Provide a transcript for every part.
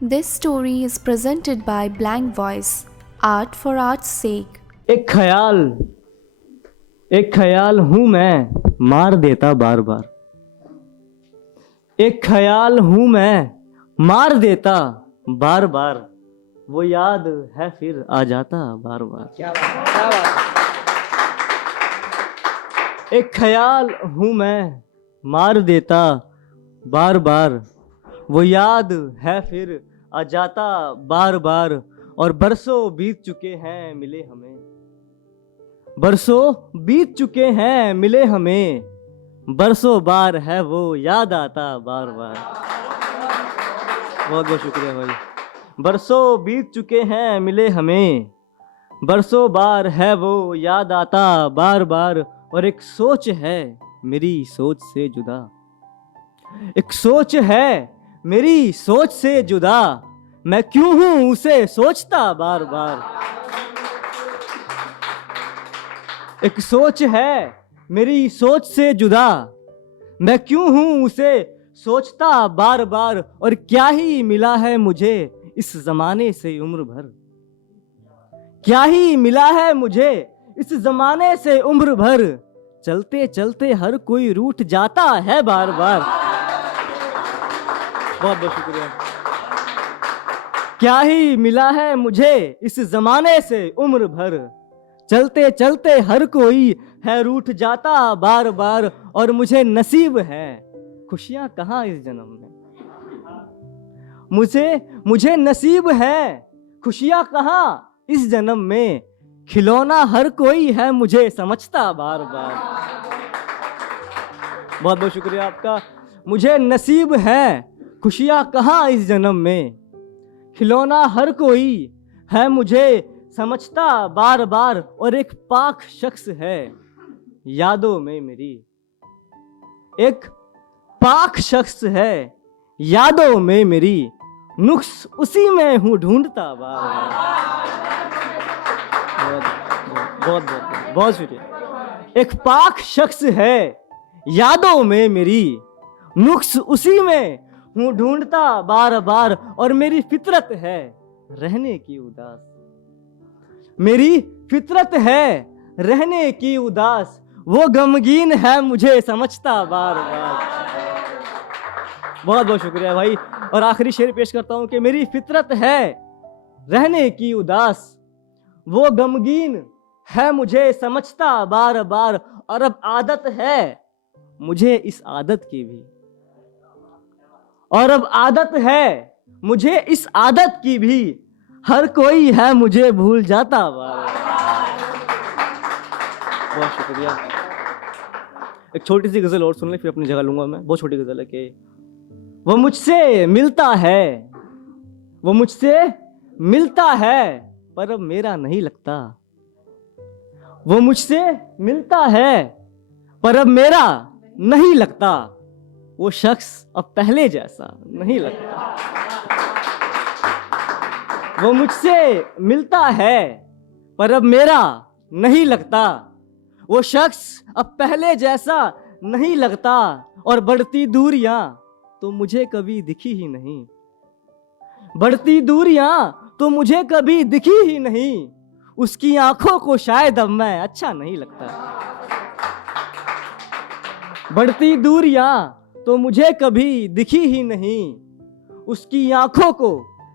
This story is presented by Blank Voice, art for art's sake. एक ख्याल हूँ मैं, मार देता बार बार। एक ख्याल हूँ मैं, मार देता बार बार। वो याद है फिर आ जाता बार बार। क्या बात। एक ख्याल हूँ मैं, मार देता बार बार। वो याद है फिर आ जाता बार बार। और बरसों बीत चुके हैं मिले हमें, बरसों बीत चुके हैं मिले हमें। बरसों बार है वो याद आता बार बार। बहुत बहुत शुक्रिया भाई। बरसों बीत चुके हैं मिले हमें, बरसों बार है वो याद आता बार बार। और एक सोच है मेरी सोच से जुदा, एक सोच है मेरी सोच से जुदा। मैं क्यों हूं उसे सोचता बार बार। एक सोच है मेरी सोच से जुदा, मैं क्यों हूं उसे सोचता बार बार। और क्या ही मिला है मुझे इस जमाने से उम्र भर, क्या ही मिला है मुझे इस जमाने से उम्र भर। चलते चलते हर कोई रूठ जाता है बार बार। बहुत बहुत शुक्रिया। क्या ही मिला है मुझे इस जमाने से उम्र भर। चलते चलते हर कोई है रूठ जाता बार बार। और मुझे नसीब है खुशियां कहाँ इस जन्म में, मुझे नसीब है खुशियां कहाँ इस जन्म में। खिलौना हर कोई है मुझे समझता बार बार। बहुत बहुत शुक्रिया आपका। मुझे नसीब है खुशियां कहाँ इस जन्म में। खिलौना हर कोई है मुझे समझता बार बार। और एक पाक शख्स है यादों में मेरी, एक पाक शख्स है यादों में मेरी। नुक्स उसी में हूँ ढूंढता बार बार। बहुत बहुत बहुत शुक्रिया। एक पाक शख्स है यादों में मेरी, नुक्स उसी में हूँ ढूंढता बार बार। और मेरी फितरत है रहने की उदास, मेरी फितरत है रहने की उदास। वो गमगीन है मुझे समझता बार बार। बहुत बहुत शुक्रिया भाई। और आखिरी शेर पेश करता हूं कि मेरी फितरत है रहने की उदास, वो गमगीन है मुझे समझता बार बार। और अब आदत है मुझे इस आदत की भी, और अब आदत है मुझे इस आदत की भी। हर कोई है मुझे भूल जाता बार बार। बहुत शुक्रिया। एक छोटी सी गजल और सुन ले फिर अपनी जगह लूंगा मैं। बहुत छोटी गजल है कि वो मुझसे मिलता है, वो मुझसे मिलता है पर अब मेरा नहीं लगता। वो मुझसे मिलता है पर अब मेरा नहीं लगता। वो शख्स अब पहले जैसा नहीं लगता। वो मुझसे मिलता है पर अब मेरा नहीं लगता। वो शख्स अब पहले जैसा नहीं लगता। और बढ़ती दूरियां तो मुझे कभी दिखी ही नहीं, बढ़ती दूरियां तो मुझे कभी दिखी ही नहीं। उसकी आंखों को शायद अब मैं अच्छा नहीं लगता। बढ़ती दूरियां तो मुझे कभी दिखी ही नहीं। उसकी आंखों को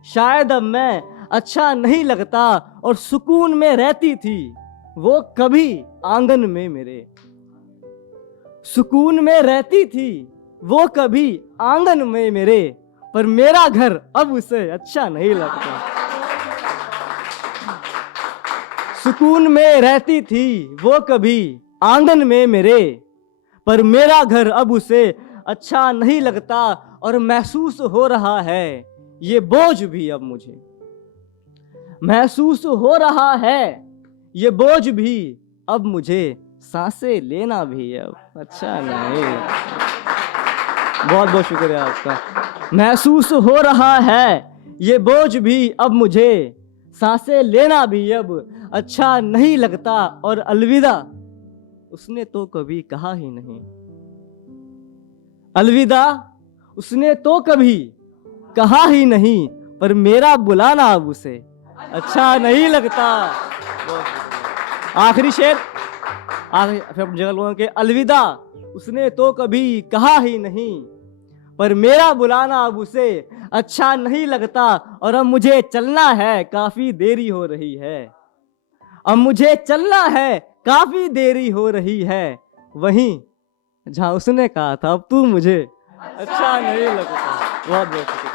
शायद अब मैं अच्छा नहीं लगता। और सुकून में रहती थी वो कभी आंगन में मेरे, सुकून में रहती थी वो कभी आंगन में मेरे। पर मेरा घर अब उसे अच्छा नहीं लगता। सुकून में रहती थी वो कभी आंगन में मेरे, पर मेरा घर अब उसे अच्छा नहीं लगता। और महसूस हो रहा है ये बोझ भी अब मुझे, महसूस हो रहा है ये बोझ भी अब मुझे। सांसें लेना भी अब अच्छा नहीं। बहुत बहुत शुक्रिया आपका। महसूस हो रहा है ये बोझ भी अब मुझे, सांसें लेना भी अब अच्छा नहीं लगता। और अलविदा उसने तो कभी कहा ही नहीं, अलविदा उसने तो कभी कहा ही नहीं। पर मेरा बुलाना अब उसे अच्छा नहीं लगता। आखिरी शेर, फिर अपनी जगह लोगों के अलविदा उसने तो कभी कहा ही नहीं, पर मेरा बुलाना अब उसे अच्छा नहीं लगता। और अब मुझे चलना है, काफी देरी हो रही है। अब मुझे चलना है, काफी देरी हो रही है। वहीं जहां उसने कहा था अब तू मुझे अच्छा नहीं लगता। बहुत बहुत शुक्रिया।